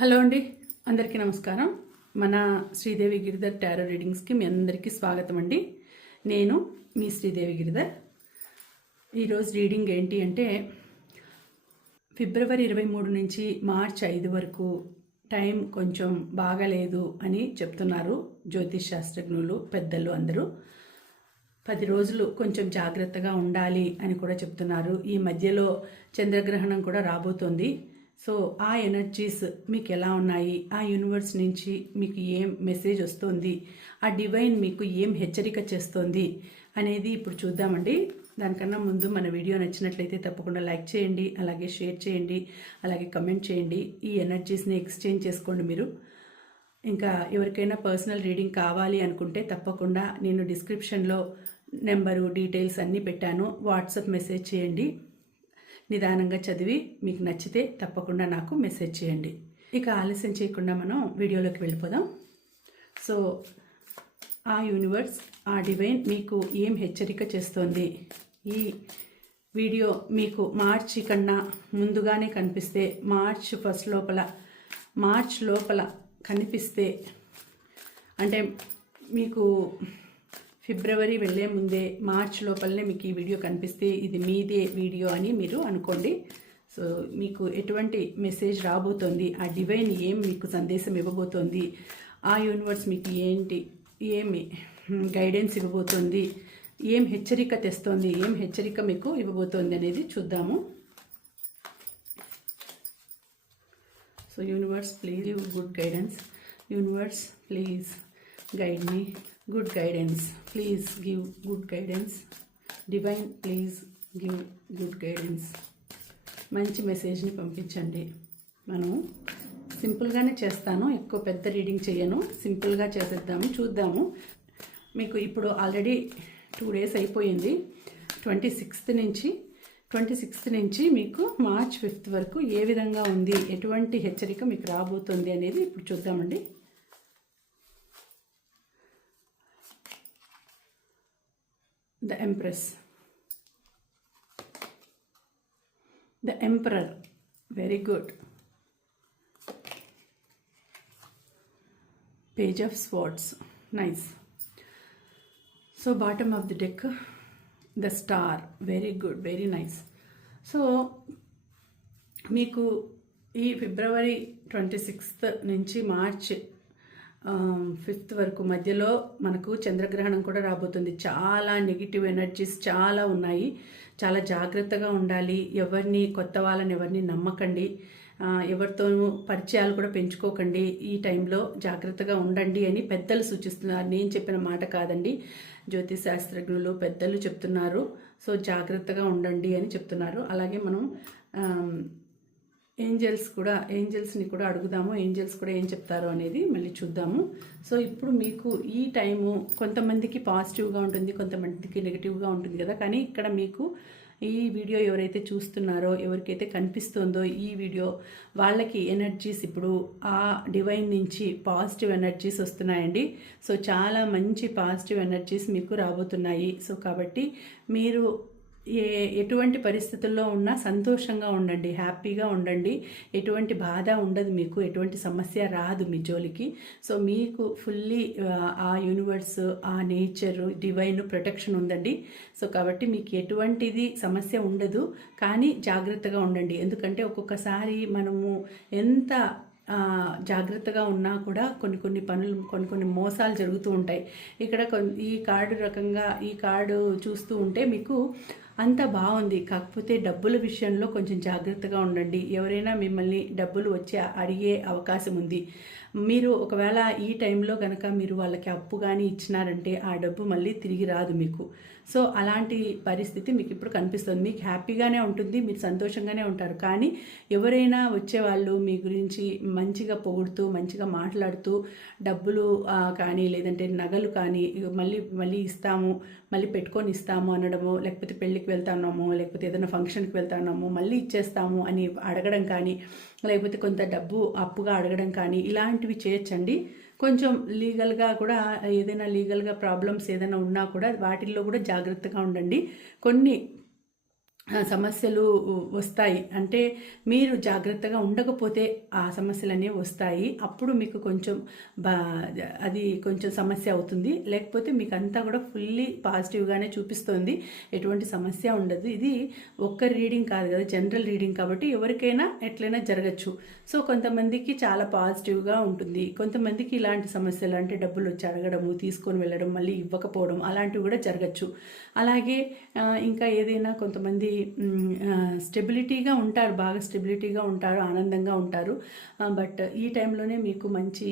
Hello అండి, అందరికీ నమస్కారం. మన శ్రీదేవి గిరిధర్ టారో రీడింగ్స్కి మీ అందరికీ స్వాగతం అండి. నేను మీ శ్రీదేవి గిరిధర్. ఈరోజు రీడింగ్ ఏంటి అంటే ఫిబ్రవరి 23 నుంచి మార్చి 5 వరకు టైం కొంచెం బాగాలేదు అని చెప్తున్నారు జ్యోతిష్ శాస్త్రజ్ఞులు, పెద్దలు అందరూ. 10 రోజులు కొంచెం జాగ్రత్తగా ఉండాలి అని కూడా చెప్తున్నారు. ఈ మధ్యలో చంద్రగ్రహణం కూడా రాబోతోంది. సో ఆ ఎనర్జీస్ మీకు ఎలా ఉన్నాయి, ఆ యూనివర్స్ నుంచి మీకు ఏం మెసేజ్ వస్తుంది, ఆ డివైన్ మీకు ఏం హెచ్చరిక చేస్తుంది అనేది ఇప్పుడు చూద్దామండి. దానికన్నా ముందు మన వీడియో నచ్చినట్లయితే తప్పకుండా లైక్ చేయండి, అలాగే షేర్ చేయండి, అలాగే కమెంట్ చేయండి. ఈ ఎనర్జీస్ని ఎక్స్చేంజ్ చేసుకోండి మీరు. ఇంకా ఎవరికైనా పర్సనల్ రీడింగ్ కావాలి అనుకుంటే తప్పకుండా నేను డిస్క్రిప్షన్లో నెంబరు, డీటెయిల్స్ అన్నీ పెట్టాను. వాట్సాప్ మెసేజ్ చేయండి. నిదానంగా చదివి మీకు నచ్చితే తప్పకుండా నాకు మెసేజ్ చేయండి. ఇక ఆలస్యం చేయకుండా మనం వీడియోలోకి వెళ్ళిపోదాం. సో ఆ యూనివర్స్, ఆ డివైన్ మీకు ఏం హెచ్చరిక చేస్తోంది, ఈ వీడియో మీకు మార్చి కన్నా ముందుగానే కనిపిస్తే, మార్చ్ లోపల కనిపిస్తే, అంటే మీకు ఫిబ్రవరి వెళ్ళే ముందే మార్చ్ లోపలనే మీకు ఈ వీడియో కనిపిస్తే ఇది మీదే వీడియో అని మీరు అనుకోండి. సో మీకు ఎటువంటి మెసేజ్ రాబోతోంది, ఆ డివైన్ ఏం మీకు సందేశం ఇవ్వబోతోంది, ఆ యూనివర్స్ మీకు ఏమి గైడెన్స్ ఇవ్వబోతోంది, ఏం హెచ్చరిక తెస్తోంది, ఏం హెచ్చరిక మీకు ఇవ్వబోతోంది అనేది చూద్దాము. So universe please give good guidance. Universe please guide me. Good guidance. Please give good guidance. Divine, please give good guidance. మంచి మెసేజ్ని పంపించండి. మనం సింపుల్గానే చేస్తాను, ఎక్కువ పెద్ద రీడింగ్ చేయను, సింపుల్గా చేసేద్దాము, చూద్దాము. మీకు ఇప్పుడు ఆల్రెడీ 2 days అయిపోయింది. 26th నుంచి మీకు మార్చ్ 5th వరకు ఏ విధంగా ఉంది, ఎటువంటి హెచ్చరిక మీకు రాబోతుంది అనేది ఇప్పుడు చూద్దామండి. The Empress, the Emperor, very good. Page of Swords, nice. So bottom of the deck, the Star, very good, very nice. So మీకు ఈ ఫిబ్రవరి 26th నుంచి మార్చ్ 5th వరకు మధ్యలో మనకు చంద్రగ్రహణం కూడా రాబోతుంది. చాలా నెగిటివ్ ఎనర్జీస్ చాలా ఉన్నాయి. చాలా జాగ్రత్తగా ఉండాలి. కొత్త వాళ్ళని ఎవరిని నమ్మకండి. ఎవరితోనూ పరిచయాలు కూడా పెంచుకోకండి. ఈ టైంలో జాగ్రత్తగా ఉండండి అని పెద్దలు సూచిస్తున్నారు. నేను చెప్పిన మాట కాదండి, జ్యోతిష్ శాస్త్రజ్ఞులు, పెద్దలు చెప్తున్నారు. సో జాగ్రత్తగా ఉండండి అని చెప్తున్నారు. అలాగే మనం ఏంజల్స్ని కూడా అడుగుదాము. ఏంజల్స్ కూడా ఏం చెప్తారో అనేది మళ్ళీ చూద్దాము. సో ఇప్పుడు మీకు ఈ టైము కొంతమందికి పాజిటివ్గా ఉంటుంది, కొంతమందికి నెగిటివ్గా ఉంటుంది కదా. కానీ ఇక్కడ మీకు ఈ వీడియో ఎవరైతే చూస్తున్నారో, ఎవరికైతే కనిపిస్తుందో ఈ వీడియో, వాళ్ళకి ఎనర్జీస్ ఇప్పుడు ఆ డివైన్ నుంచి పాజిటివ్ ఎనర్జీస్ వస్తున్నాయండి. సో చాలా మంచి పాజిటివ్ ఎనర్జీస్ మీకు రాబోతున్నాయి. సో కాబట్టి మీరు ఎటువంటి పరిస్థితుల్లో ఉన్నా సంతోషంగా ఉండండి, హ్యాపీగా ఉండండి. ఎటువంటి బాధ ఉండదు, మీకు ఎటువంటి సమస్య రాదు మీ జోలికి. సో మీకు ఫుల్లీ ఆ యూనివర్స్, ఆ నేచర్, డివైన్ ప్రొటెక్షన్ ఉందండి. సో కాబట్టి మీకు ఎటువంటిది సమస్య ఉండదు. కానీ జాగ్రత్తగా ఉండండి. ఎందుకంటే ఒక్కొక్కసారి మనము ఎంత జాగ్రత్తగా ఉన్నా కూడా కొన్ని మోసాలు జరుగుతూ ఉంటాయి. ఇక్కడ ఈ కార్డు చూస్తూ ఉంటే మీకు అంతా బాగుంది, కాకపోతే డబ్బుల విషయంలో కొంచెం జాగ్రత్తగా ఉండండి. ఎవరైనా మిమ్మల్ని డబ్బులు వచ్చి అడిగే అవకాశం ఉంది. మీరు ఒకవేళ ఈ టైంలో కనుక మీరు వాళ్ళకి అప్పు కానీ ఇచ్చినారంటే ఆ డబ్బు మళ్ళీ తిరిగి రాదు మీకు. సో అలాంటి పరిస్థితి మీకు ఇప్పుడు కనిపిస్తుంది. మీకు హ్యాపీగానే ఉంటుంది, మీరు సంతోషంగానే ఉంటారు. కానీ ఎవరైనా వచ్చేవాళ్ళు మీ గురించి మంచిగా పొగుడుతూ, మంచిగా మాట్లాడుతూ, డబ్బులు కానీ లేదంటే నగలు కానీ మళ్ళీ ఇస్తాము, మళ్ళీ పెట్టుకొని ఇస్తాము అనడము, లేకపోతే పెళ్ళికి వెళ్తున్నాము, లేకపోతే ఏదైనా ఫంక్షన్కి వెళ్తున్నాము, మళ్ళీ ఇచ్చేస్తాము అని అడగడం కానీ, లేకపోతే కొంత డబ్బు అప్పుగా అడగడం కానీ ఇలాంటివి చేయొచ్చండి. కొంచెం లీగల్గా కూడా ఏదైనా లీగల్గా ప్రాబ్లమ్స్ ఏదైనా ఉన్నా కూడా వాటిల్లో కూడా జాగ్రత్తగా ఉండండి. కొన్ని సమస్యలు వస్తాయి. అంటే మీరు జాగ్రత్తగా ఉండకపోతే ఆ సమస్యలు అనేవి వస్తాయి. అప్పుడు మీకు కొంచెం బా అది కొంచెం సమస్య అవుతుంది. లేకపోతే మీకు అంతా కూడా ఫుల్లీ పాజిటివ్గానే చూపిస్తుంది, ఎటువంటి సమస్య ఉండదు. ఇది ఒక్క రీడింగ్ కాదు కదా, జనరల్ రీడింగ్ కాబట్టి ఎవరికైనా ఎట్లయినా జరగచ్చు. సో కొంతమందికి చాలా పాజిటివ్గా ఉంటుంది, కొంతమందికి ఇలాంటి సమస్యలు అంటే డబ్బులు వచ్చి అడగడము, తీసుకొని వెళ్ళడం, మళ్ళీ ఇవ్వకపోవడం అలాంటివి కూడా జరగచ్చు. అలాగే ఇంకా ఏదైనా కొంతమంది స్టెబిలిటీగా ఉంటారు, బాగా స్టెబిలిటీగా ఉంటారు, ఆనందంగా ఉంటారు. బట్ ఈ టైంలోనే మీకు మంచి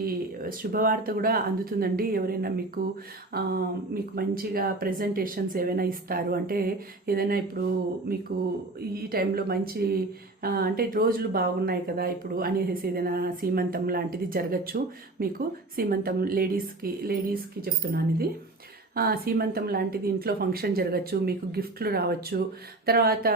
శుభవార్త కూడా అందుతుందండి. ఎవరైనా మీకు మంచిగా ప్రజెంటేషన్స్ ఏవైనా ఇస్తారు అంటే, ఏదైనా ఇప్పుడు మీకు ఈ టైంలో మంచి అంటే రోజులు బాగున్నాయి కదా ఇప్పుడు అనేసి ఏదైనా సీమంతం లాంటిది జరగచ్చు. మీకు సీమంతం లేడీస్కి చెప్తున్నాను ఇది. సీమంతం లాంటిది ఇంట్లో ఫంక్షన్ జరగచ్చు, మీకు గిఫ్ట్లు రావచ్చు. తర్వాత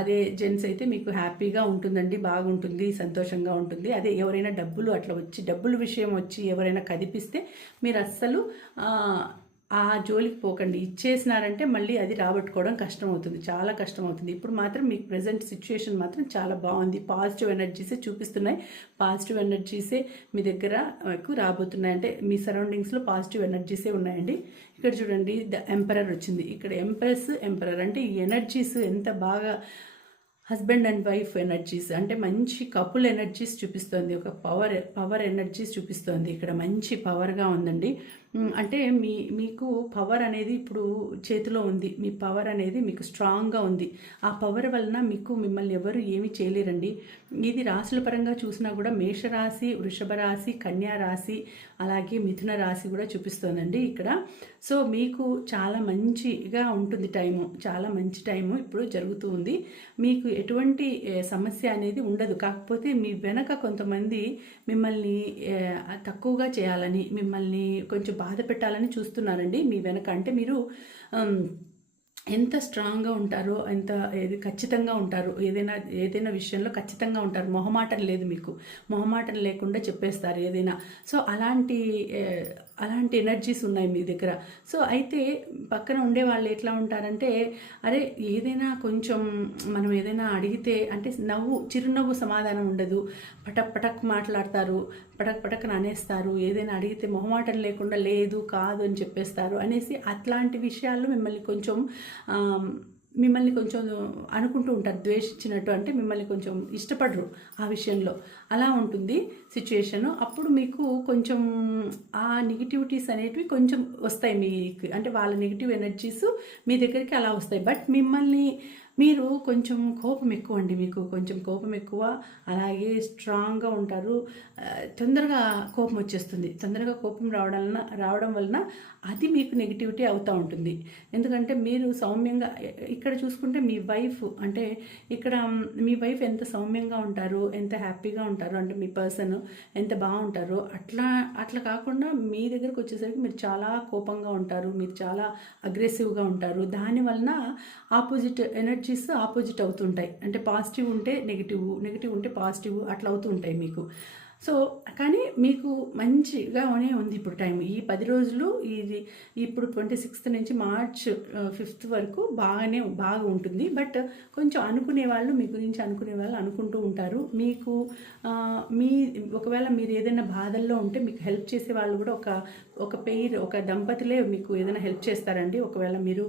అదే జెంట్స్ అయితే మీకు హ్యాపీగా ఉంటుందండి, బాగుంటుంది, సంతోషంగా ఉంటుంది. అదే ఎవరైనా డబ్బులు అట్లా వచ్చి డబ్బుల విషయం వచ్చి ఎవరైనా కదిపిస్తే మీరు అస్సలు ఆ జోలికి పోకండి. ఇచ్చేసినారంటే మళ్ళీ అది రాబట్టుకోవడం కష్టం అవుతుంది, చాలా కష్టం అవుతుంది. ఇప్పుడు మాత్రం మీకు ప్రజెంట్ సిచ్యుయేషన్ మాత్రం చాలా బాగుంది, పాజిటివ్ ఎనర్జీసే చూపిస్తున్నాయి, పాజిటివ్ ఎనర్జీసే మీ దగ్గర రాబోతున్నాయి. అంటే మీ సరౌండింగ్స్లో పాజిటివ్ ఎనర్జీసే ఉన్నాయండి. ఇక్కడ చూడండి, ద ఎంపరర్ వచ్చింది. ఇక్కడ ఎంపరర్ అంటే ఈ ఎనర్జీస్ ఎంత బాగా హస్బెండ్ అండ్ వైఫ్ ఎనర్జీస్ అంటే మంచి కపుల్ ఎనర్జీస్ చూపిస్తుంది, ఒక పవర్ ఎనర్జీస్ చూపిస్తుంది. ఇక్కడ మంచి పవర్గా ఉందండి. అంటే మీకు పవర్ అనేది ఇప్పుడు చేతిలో ఉంది, మీ పవర్ అనేది మీకు స్ట్రాంగ్గా ఉంది. ఆ పవర్ వలన మిమ్మల్ని ఎవరు ఏమీ చేయలేరండి. ఇది రాశుల పరంగా చూసినా కూడా మేషరాశి, వృషభ రాశి, కన్యా రాశి, అలాగే మిథున రాశి కూడా చూపిస్తోందండి ఇక్కడ. సో మీకు చాలా మంచిగా ఉంటుంది టైము, చాలా మంచి టైము ఇప్పుడు జరుగుతూ ఉంది. మీకు ఎటువంటి సమస్య అనేది ఉండదు. కాకపోతే మీ వెనక కొంతమంది మిమ్మల్ని తక్కువగా చేయాలని, మిమ్మల్ని కొంచెం బాధ పెట్టాలని చూస్తున్నారండి మీ వెనక. అంటే మీరు ఎంత స్ట్రాంగ్గా ఉంటారో, ఎంత ఖచ్చితంగా ఉంటారు, ఏదైనా విషయంలో ఖచ్చితంగా ఉంటారు. మొహమాటం లేదు, మీకు మొహమాటం లేకుండా చెప్పేస్తారు ఏదైనా. సో అలాంటి ఎనర్జీస్ ఉన్నాయి మీ దగ్గర. సో అయితే పక్కన ఉండే వాళ్ళు ఎట్లా ఉంటారంటే, అరే ఏదైనా కొంచెం మనం ఏదైనా అడిగితే అంటే చిరునవ్వు సమాధానం ఉండదు, పటక్ మాట్లాడతారు, పటక్ అనేస్తారు. ఏదైనా అడిగితే మొహమాటం లేకుండా లేదు కాదు అని చెప్పేస్తారు అనేసి అట్లాంటి విషయాల్లో మిమ్మల్ని కొంచెం అనుకుంటూ ఉంటారు, ద్వేషించినట్టు. అంటే మిమ్మల్ని కొంచెం ఇష్టపడరు ఆ విషయంలో, అలా ఉంటుంది సిచ్యుయేషను. అప్పుడు మీకు కొంచెం ఆ నెగిటివిటీస్ అనేటివి కొంచెం వస్తాయి మీకు, అంటే వాళ్ళ నెగిటివ్ ఎనర్జీస్ మీ దగ్గరికి అలా వస్తాయి. బట్ మీరు కొంచెం కోపం ఎక్కువ అండి, మీకు కొంచెం కోపం ఎక్కువ, అలాగే స్ట్రాంగ్గా ఉంటారు. తొందరగా కోపం వచ్చేస్తుంది, తొందరగా కోపం రావడం వలన అది మీకు నెగిటివిటీ అవుతూ ఉంటుంది. ఎందుకంటే మీరు సౌమ్యంగా, ఇక్కడ చూసుకుంటే మీ వైఫ్ అంటే ఇక్కడ మీ వైఫ్ ఎంత సౌమ్యంగా ఉంటారు, ఎంత హ్యాపీగా ఉంటారు, అంటే మీ పర్సన్ ఎంత బాగుంటారో అట్లా కాకుండా మీ దగ్గరకు వచ్చేసరికి మీరు చాలా కోపంగా ఉంటారు, మీరు చాలా అగ్రెసివ్గా ఉంటారు. దానివలన ఆపోజిట్ ఎనర్జీస్ ఆపోజిట్ అవుతుంటాయి. అంటే పాజిటివ్ ఉంటే నెగిటివ్ ఉంటే పాజిటివ్ అట్లా అవుతూ ఉంటాయి మీకు. సో కానీ మీకు మంచిగానే ఉంది ఇప్పుడు టైం. ఈ 10 రోజులు ఇది ఇప్పుడు 26th నుంచి March 5th వరకు బాగా ఉంటుంది. బట్ కొంచెం మీ గురించి అనుకునే వాళ్ళు అనుకుంటూ ఉంటారు. మీకు ఒకవేళ మీరు ఏదైనా బాధల్లో ఉంటే మీకు హెల్ప్ చేసే వాళ్ళు కూడా ఒక దంపతులే మీకు ఏదైనా హెల్ప్ చేస్తారండి. ఒకవేళ మీరు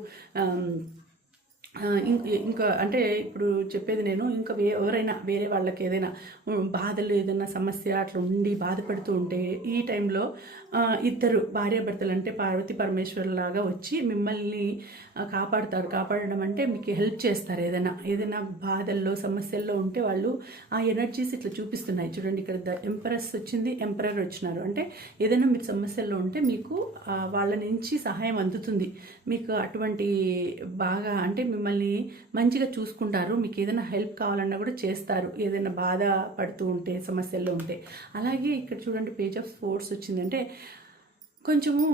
ఇంకా అంటే ఇప్పుడు చెప్పేది నేను, ఇంకా ఎవరైనా వేరే వాళ్ళకి ఏదైనా బాధలు, ఏదైనా సమస్య అట్లా ఉండి బాధపడుతూ ఉంటే ఈ టైంలో ఇద్దరు భార్యాభర్తలు అంటే పార్వతీ పరమేశ్వరులాగా వచ్చి మిమ్మల్ని కాపాడడం అంటే మీకు హెల్ప్ చేస్తారు. ఏదైనా బాధల్లో సమస్యల్లో ఉంటే వాళ్ళు ఆ ఎనర్జీస్ ఇట్లా చూపిస్తున్నాయి. చూడండి, ఇక్కడ ద ఎంపరస్ వచ్చింది, ఎంపరర్ వచ్చినారు. అంటే ఏదైనా మీరు సమస్యల్లో ఉంటే మీకు వాళ్ళ నుంచి సహాయం అందుతుంది. మీకు అటువంటి బాగా అంటే మిమ్మల్ని మంచిగా చూసుకుంటారు. మీకు ఏదైనా హెల్ప్ కావాలన్నా కూడా చేస్తారు, ఏదైనా బాధ పడుతూ ఉంటే, సమస్యల్లో ఉంటే. అలాగే ఇక్కడ చూడండి, పేజ్ ఆఫ్ స్పోర్ట్స్ వచ్చిందంటే కొంచెము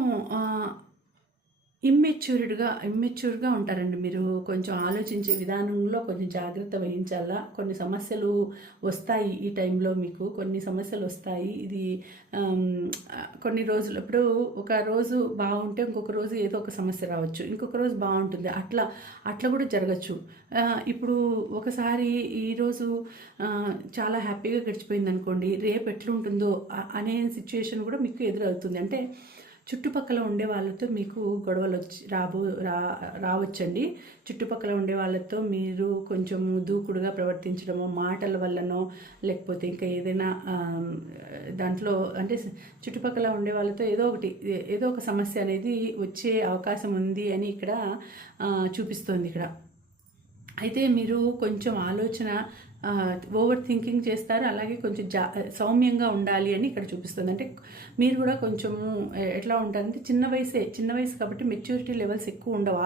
ఇమ్మెచ్యూర్గా ఉంటారండి మీరు. కొంచెం ఆలోచించే విధానంలో కొంచెం జాగ్రత్త వహించాలా. కొన్ని సమస్యలు వస్తాయి ఈ టైంలో మీకు. కొన్ని సమస్యలు వస్తాయి. ఇది కొన్ని రోజులు ఇప్పుడు ఒక రోజు బాగుంటే ఇంకొక రోజు ఏదో ఒక సమస్య రావచ్చు. ఇంకొక రోజు బాగుంటుంది. అట్లా కూడా జరగచ్చు. ఇప్పుడు ఒకసారి ఈరోజు చాలా హ్యాపీగా గడిచిపోయింది అనుకోండి, రేపు ఎట్లుంటుందో అనే సిచ్యుయేషన్ కూడా మీకు ఎదురవుతుంది. అంటే చుట్టుపక్కల ఉండే వాళ్ళతో మీకు గొడవలు రావచ్చండి. చుట్టుపక్కల ఉండే వాళ్ళతో మీరు కొంచెం దూకుడుగా ప్రవర్తించడమో, మాటల వల్లనో, లేకపోతే ఇంకా ఏదైనా దాంట్లో అంటే చుట్టుపక్కల ఉండే వాళ్ళతో ఏదో ఒక సమస్య అనేది వచ్చే అవకాశం ఉంది అని ఇక్కడ చూపిస్తోంది ఇక్కడ. అయితే మీరు కొంచెం ఆలోచన ఓవర్ థింకింగ్ చేస్తారు. అలాగే కొంచెం సౌమ్యంగా ఉండాలి అని ఇక్కడ చూపిస్తుంది. అంటే మీరు కూడా కొంచెము ఎట్లా ఉంటారంటే చిన్న వయసు కాబట్టి మెచ్యూరిటీ లెవెల్స్ ఎక్కువ ఉండవు.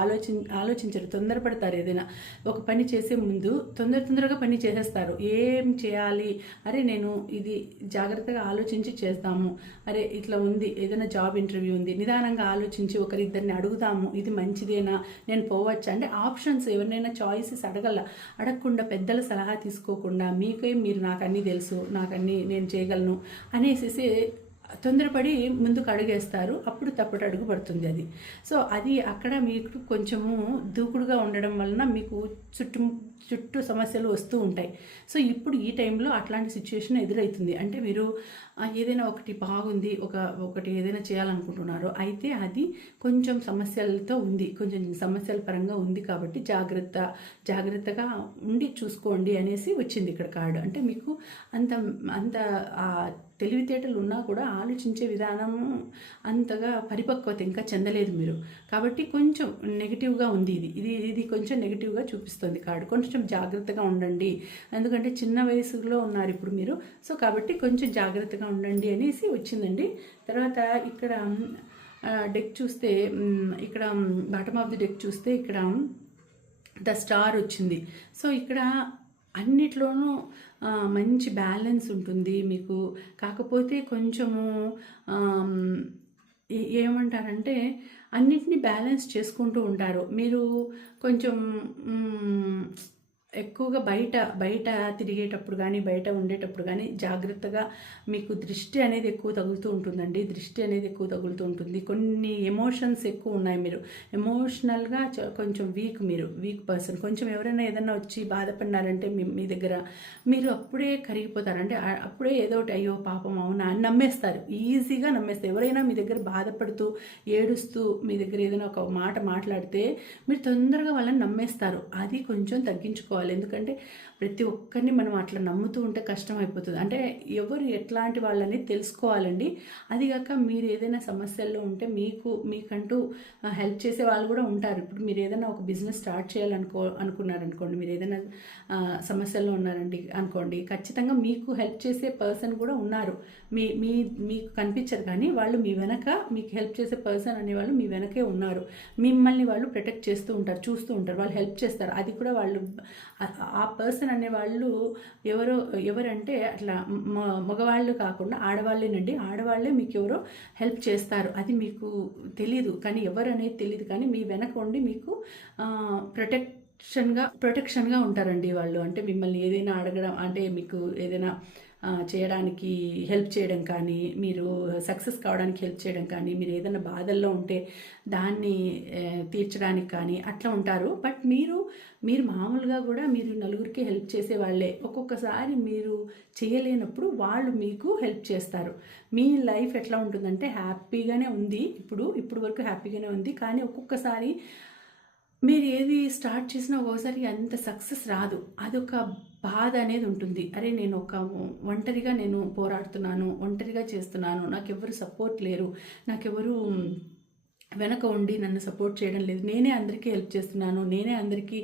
ఆలోచించరు, తొందరపడతారు. ఏదైనా ఒక పని చేసే ముందు తొందరగా పని చేసేస్తారు. ఏం చేయాలి, అరే నేను ఇది జాగ్రత్తగా ఆలోచించి చేస్తాము, అరే ఇట్లా ఉంది, ఏదైనా జాబ్ ఇంటర్వ్యూ ఉంది, నిదానంగా ఆలోచించి ఒకరిద్దరిని అడుగుదాము, ఇది మంచిదేనా, నేను పోవచ్చా అంటే ఆప్షన్స్ ఎవరినైనా చాయిసెస్ అడగకుండా పెద్దల సలహా తీసుకోకుండా మీరు నాకు అన్నీ తెలుసు, నేను చేయగలను అనేసి తొందరపడి ముందుకు అడుగేస్తారు. అప్పుడు తప్పుడు అడుగు పడుతుంది అది. సో అది అక్కడ మీకు కొంచెము దూకుడుగా ఉండడం వలన మీకు చుట్టూ సమస్యలు వస్తూ ఉంటాయి. సో ఇప్పుడు ఈ టైంలో అట్లాంటి సిచ్యువేషన్ ఎదురవుతుంది. అంటే మీరు ఏదైనా ఒకటి బాగుంది, ఒకటి ఏదైనా చేయాలనుకుంటున్నారు, అయితే అది కొంచెం సమస్యలతో ఉంది, కొంచెం సమస్యల పరంగా ఉంది. కాబట్టి జాగ్రత్తగా ఉండి చూసుకోండి అనేసి వచ్చింది ఇక్కడ కార్డు. అంటే మీకు అంత తెలివితేటలు ఉన్నా కూడా ఆలోచించే విధానము అంతగా పరిపక్వత ఇంకా చెందలేదు మీరు. కాబట్టి కొంచెం నెగిటివ్గా ఉంది. ఇది కొంచెం నెగిటివ్గా చూపిస్తుంది కార్డు. కొంచెం జాగ్రత్తగా ఉండండి, ఎందుకంటే చిన్న వయసులో ఉన్నారు ఇప్పుడు మీరు. సో కాబట్టి కొంచెం జాగ్రత్తగా ఉండండి అనేసి వచ్చిందండి. తర్వాత ఇక్కడ డెక్ చూస్తే, ఇక్కడ బాటమ్ ఆఫ్ ది డెక్ చూస్తే ఇక్కడ ద స్టార్ వచ్చింది. సో ఇక్కడ అన్నిట్లోనూ మంచి బ్యాలెన్స్ ఉంటుంది మీకు. కాకపోతే కొంచెము ఏమంటారంటే అన్నిటినీ బ్యాలెన్స్ చేసుకుంటూ ఉంటారు మీరు. కొంచెం ఎక్కువగా బయట తిరిగేటప్పుడు కానీ, బయట ఉండేటప్పుడు కానీ జాగ్రత్తగా మీకు దృష్టి అనేది ఎక్కువ తగులుతూ ఉంటుందండి. కొన్ని ఎమోషన్స్ ఎక్కువ ఉన్నాయి. మీరు ఎమోషనల్గా కొంచెం వీక్ పర్సన్. కొంచెం ఎవరైనా ఏదైనా వచ్చి బాధపడినారంటే మీ దగ్గర మీరు అప్పుడే కరిగిపోతారు. అంటే అప్పుడే ఏదో ఒకటి అయ్యో పాపం అవునా అని నమ్మేస్తారు, ఈజీగా నమ్మేస్తారు. ఎవరైనా మీ దగ్గర బాధపడుతూ ఏడుస్తూ మీ దగ్గర ఏదైనా ఒక మాట మాట్లాడితే మీరు తొందరగా వాళ్ళని నమ్మేస్తారు. అది కొంచెం తగ్గించుకోవాలి. ఎందుకంటే ప్రతి ఒక్కరిని మనం అట్లా నమ్ముతూ ఉంటే కష్టం అయిపోతుంది. అంటే ఎవరు ఎట్లాంటి వాళ్ళని తెలుసుకోవాలండి. అదిగాక మీరు ఏదైనా సమస్యల్లో ఉంటే మీకంటూ హెల్ప్ చేసే వాళ్ళు కూడా ఉంటారు. ఇప్పుడు మీరు ఏదైనా ఒక బిజినెస్ స్టార్ట్ అనుకున్నారనుకోండి, మీరు ఏదైనా సమస్యల్లో ఉన్నారండి అనుకోండి, ఖచ్చితంగా మీకు హెల్ప్ చేసే పర్సన్ కూడా ఉన్నారు. మీకు కనిపించరు కానీ వాళ్ళు మీ వెనక, మీకు హెల్ప్ చేసే పర్సన్ అనేవాళ్ళు మీ వెనకే ఉన్నారు. మిమ్మల్ని వాళ్ళు ప్రొటెక్ట్ చేస్తూ ఉంటారు, చూస్తూ ఉంటారు, వాళ్ళు హెల్ప్ చేస్తారు. అది కూడా వాళ్ళు ఆ పర్సన్ అనేవాళ్ళు ఎవరంటే అట్లా మగవాళ్ళు కాకుండా ఆడవాళ్ళేనండి. ఆడవాళ్ళే మీకు ఎవరో హెల్ప్ చేస్తారు. అది మీకు తెలీదు, కానీ ఎవరు అనేది తెలియదు, కానీ మీ వెనక ఉండి మీకు ప్రొటెక్షన్గా ఉంటారండి వాళ్ళు. అంటే మిమ్మల్ని ఏదైనా అడగడం, అంటే మీకు ఏదైనా చేయడానికి హెల్ప్ చేయడం కానీ, మీరు సక్సెస్ కావడానికి హెల్ప్ చేయడం కానీ, మీరు ఏదైనా బాధల్లో ఉంటే దాన్ని తీర్చడానికి కానీ అట్లా ఉంటారు. బట్ మీరు మామూలుగా కూడా మీరు నలుగురికి హెల్ప్ చేసే వాళ్ళే. ఒక్కొక్కసారి మీరు చేయలేనప్పుడు వాళ్ళు మీకు హెల్ప్ చేస్తారు. మీ లైఫ్ ఎట్లా ఉంటుందంటే హ్యాపీగానే ఉంది, ఇప్పుడు వరకు హ్యాపీగానే ఉంది. కానీ ఒక్కొక్కసారి మీరు ఏది స్టార్ట్ చేసినా ఒక్కోసారి అంత సక్సెస్ రాదు. అదొక బాధ అనేది ఉంటుంది. అరే నేను ఒంటరిగా పోరాడుతున్నాను, ఒంటరిగా చేస్తున్నాను, నాకెవరు సపోర్ట్ లేరు, నాకెవరు వెనక ఉండి నన్ను సపోర్ట్ చేయడం లేదు, నేనే అందరికీ హెల్ప్ చేస్తున్నాను, నేనే అందరికీ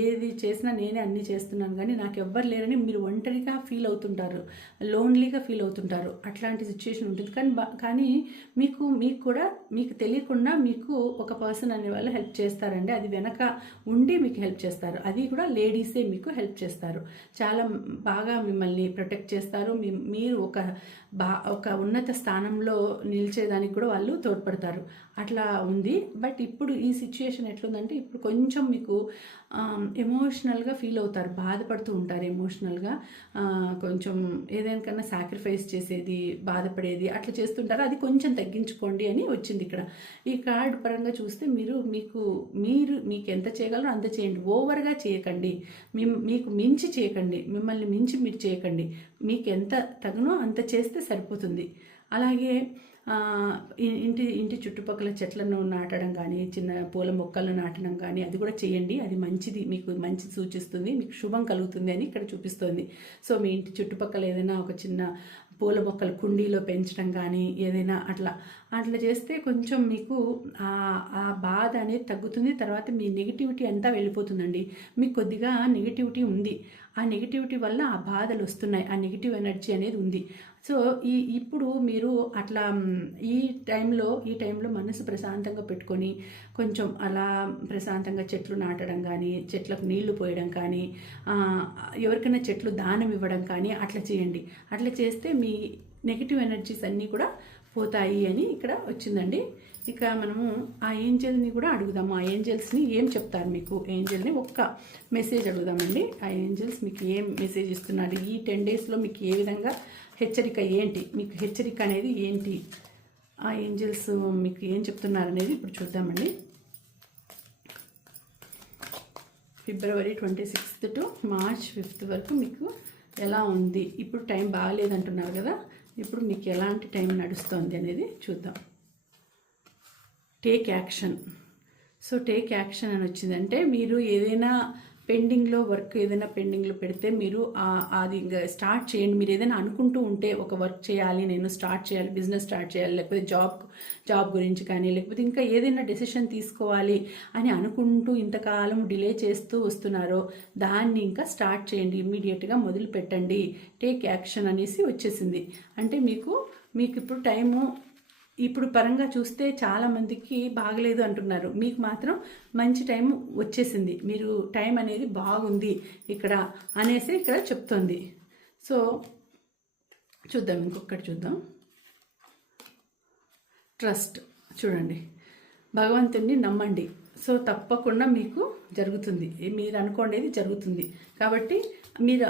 ఏది చేసినా నేనే అన్నీ చేస్తున్నాను, కానీ నాకు ఎవ్వరు లేరని మీరు ఒంటరిగా ఫీల్ అవుతుంటారు, లోన్లీగా ఫీల్ అవుతుంటారు. అట్లాంటి సిచ్యుయేషన్ ఉంటుంది. కానీ మీకు తెలియకుండా మీకు ఒక పర్సన్ అనే వాళ్ళు హెల్ప్ చేస్తారండి. అది వెనక ఉండి మీకు హెల్ప్ చేస్తారు. అది కూడా లేడీసే మీకు హెల్ప్ చేస్తారు. చాలా బాగా మిమ్మల్ని ప్రొటెక్ట్ చేస్తారు. మీరు ఒక ఉన్నత స్థానంలో నిలిచేదానికి కూడా వాళ్ళు తోడ్పడతారు. అట్లా ఉంది. బట్ ఇప్పుడు ఈ సిచ్యుయేషన్ ఎట్లుందంటే ఇప్పుడు కొంచెం మీకు ఎమోషనల్గా ఫీల్ అవుతారు, బాధపడుతూ ఉంటారు ఎమోషనల్గా. కొంచెం ఏదైనా సాక్రిఫైస్ చేసేది, బాధపడేది అట్లా చేస్తుంటారు. అది కొంచెం తగ్గించుకోండి అని వచ్చింది ఇక్కడ. ఈ కార్డ్ పరంగా చూస్తే మీకు ఎంత చేయగలరో అంత చేయండి. ఓవర్గా చేయకండి, మీకు మించి చేయకండి, మిమ్మల్ని మించి మీరు చేయకండి. మీకు ఎంత తగునో అంత చేస్తే సరిపోతుంది. అలాగే ఇంటి చుట్టుపక్కల చెట్లను నాటడం కానీ, చిన్న పూల మొక్కలను నాటడం కానీ అది కూడా చేయండి. అది మంచిది, మీకు మంచి సూచిస్తుంది, మీకు శుభం కలుగుతుంది అని ఇక్కడ చూపిస్తుంది. సో మీ ఇంటి చుట్టుపక్కల ఏదైనా ఒక చిన్న పూల మొక్కలు కుండీలో పెంచడం కానీ ఏదైనా అట్లా చేస్తే కొంచెం మీకు ఆ బాధ అనేది తగ్గుతుంది. తర్వాత మీ నెగిటివిటీ అంతా వెళ్ళిపోతుందండి. మీకు కొద్దిగా నెగిటివిటీ ఉంది, ఆ నెగిటివిటీ వల్ల ఆ బాధలు వస్తున్నాయి, ఆ నెగిటివ్ ఎనర్జీ అనేది ఉంది. సో ఇప్పుడు మీరు అట్లా ఈ టైంలో మనసు ప్రశాంతంగా పెట్టుకొని కొంచెం అలా ప్రశాంతంగా చెట్లు నాటడం కానీ, చెట్లకు నీళ్లు పోయడం కానీ, ఎవరికైనా చెట్లు దానం ఇవ్వడం కానీ అట్లా చేయండి. అట్లా చేస్తే మీ నెగిటివ్ ఎనర్జీస్ అన్నీ కూడా పోతాయి అని ఇక్కడ వచ్చిందండి. ఇక మనము ఆ ఏంజల్ని కూడా అడుగుదాము. ఆ ఏంజల్స్ని ఏం చెప్తారు మీకు, ఏంజల్ని ఒక్క మెసేజ్ అడుగుదామండి. ఆ ఏంజల్స్ మీకు ఏం మెసేజ్ ఇస్తున్నారు ఈ 10 డేస్లో, మీకు ఏ విధంగా హెచ్చరిక ఏంటి, మీకు హెచ్చరిక అనేది ఏంటి, ఆ ఏంజల్స్ మీకు ఏం చెప్తున్నారు అనేది ఇప్పుడు చూద్దామండి. ఫిబ్రవరి 26th to March 5th వరకు మీకు ఎలా ఉంది. ఇప్పుడు టైం బాగాలేదంటున్నారు కదా, ఇప్పుడు మీకు ఎలాంటి టైం నడుస్తుంది అనేది చూద్దాం. Take action. So take action అని వచ్చిందంటే మీరు ఏదైనా పెండింగ్లో వర్క్ ఏదైనా పెండింగ్లో పెడితే మీరు అది ఇంకా స్టార్ట్ చేయండి. మీరు ఏదైనా అనుకుంటూ ఉంటే ఒక వర్క్ చేయాలి, నేను స్టార్ట్ చేయాలి, బిజినెస్ స్టార్ట్ చేయాలి, లేకపోతే జాబ్ గురించి కానీ, లేకపోతే ఇంకా ఏదైనా డెసిషన్ తీసుకోవాలి అని అనుకుంటూ ఇంతకాలం డిలే చేస్తూ వస్తున్నారో దాన్ని ఇంకా స్టార్ట్ చేయండి, ఇమ్మీడియట్గా మొదలు పెట్టండి. టేక్ యాక్షన్ అనేసి వచ్చేసింది. అంటే మీకు ఇప్పుడు టైము ఇప్పుడు పరంగా చూస్తే చాలామందికి బాగలేదు అంటున్నారు, మీకు మాత్రం మంచి టైం వచ్చేసింది, మీరు టైం అనేది బాగుంది ఇక్కడ అనేసి ఇక్కడ చెప్తుంది. సో చూద్దాం, ఇంకొకటి చూద్దాం. ట్రస్ట్. చూడండి, భగవంతుడిని నమ్మండి. సో తప్పకుండా మీకు జరుగుతుంది, మీరు అనుకోండి జరుగుతుంది. కాబట్టి మీరు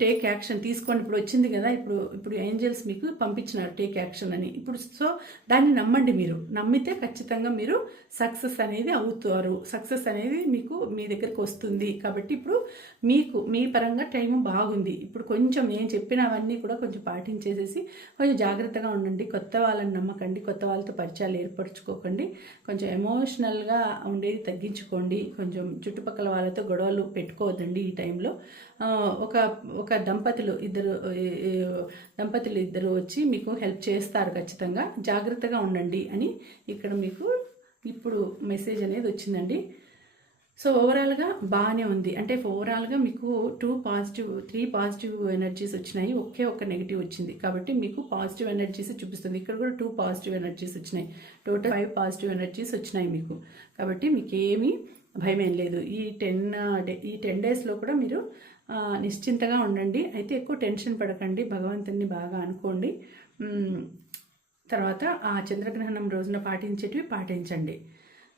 టేక్ యాక్షన్ తీసుకోండి. ఇప్పుడు వచ్చింది కదా, ఇప్పుడు ఏంజల్స్ మీకు పంపించినారు టేక్ యాక్షన్ అని. ఇప్పుడు సో దాన్ని నమ్మండి. మీరు నమ్మితే ఖచ్చితంగా మీరు సక్సెస్ అనేది అవుతారు, సక్సెస్ అనేది మీకు మీ దగ్గరికి వస్తుంది. కాబట్టి ఇప్పుడు మీ పరంగా టైం బాగుంది. ఇప్పుడు కొంచెం నేను చెప్పినవన్నీ కూడా కొంచెం పాటించేసేసి కొంచెం జాగ్రత్తగా ఉండండి. కొత్త వాళ్ళని నమ్మకండి, కొత్త వాళ్ళతో పరిచయాలు ఏర్పరచుకోకండి, కొంచెం ఎమోషనల్గా ఉండేది తగ్గించుకోండి, కొంచెం చుట్టుపక్కల వాళ్ళతో గొడవలు పెట్టుకోవద్దండి ఈ టైంలో. ఒక దంపతులు ఇద్దరు వచ్చి మీకు హెల్ప్ చేస్తారు, ఖచ్చితంగా జాగ్రత్తగా ఉండండి అని ఇక్కడ మీకు ఇప్పుడు మెసేజ్ అనేది వచ్చిందండి. సో ఓవరాల్గా బాగానే ఉంది. అంటే ఓవరాల్గా మీకు 3 పాజిటివ్ ఎనర్జీస్ వచ్చినాయి, ఒక నెగిటివ్ వచ్చింది. కాబట్టి మీకు పాజిటివ్ ఎనర్జీస్ చూపిస్తుంది. ఇక్కడ కూడా 2 పాజిటివ్ ఎనర్జీస్ వచ్చినాయి, టోటల్ 5 పాజిటివ్ ఎనర్జీస్ వచ్చినాయి మీకు. కాబట్టి మీకు ఏమీ భయమేం లేదు. ఈ 10 డేస్లో కూడా మీరు నిశ్చింతగా ఉండండి. అయితే ఎక్కువ టెన్షన్ పడకండి, భగవంతుని బాగా అనుకోండి. తర్వాత ఆ చంద్రగ్రహణం రోజున పాటించండి.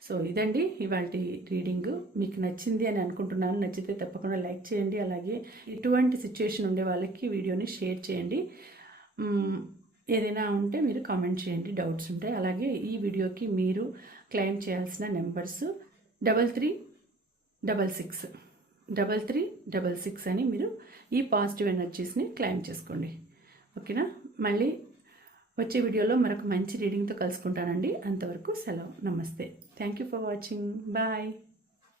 సో ఇదండి ఇవాళ రీడింగ్. మీకు నచ్చింది అని అనుకుంటున్నాను. నచ్చితే తప్పకుండా లైక్ చేయండి. అలాగే ఇటువంటి సిచ్యుయేషన్ ఉండే వాళ్ళకి వీడియోని షేర్ చేయండి. ఏదైనా ఉంటే మీరు కామెంట్ చేయండి, డౌట్స్ ఉంటాయి. అలాగే ఈ వీడియోకి మీరు క్లెయిమ్ చేయాల్సిన నెంబర్స్ 3366 అని మీరు ఈ పాజిటివ్ ఎనర్జీస్ని క్లెయిమ్ చేసుకోండి. ఓకేనా? మళ్ళీ వచ్చే వీడియోలో మరొక మంచి రీడింగ్తో కలుసుకుంటానండి. అంతవరకు సెలవు. నమస్తే. Thank you for watching. Bye.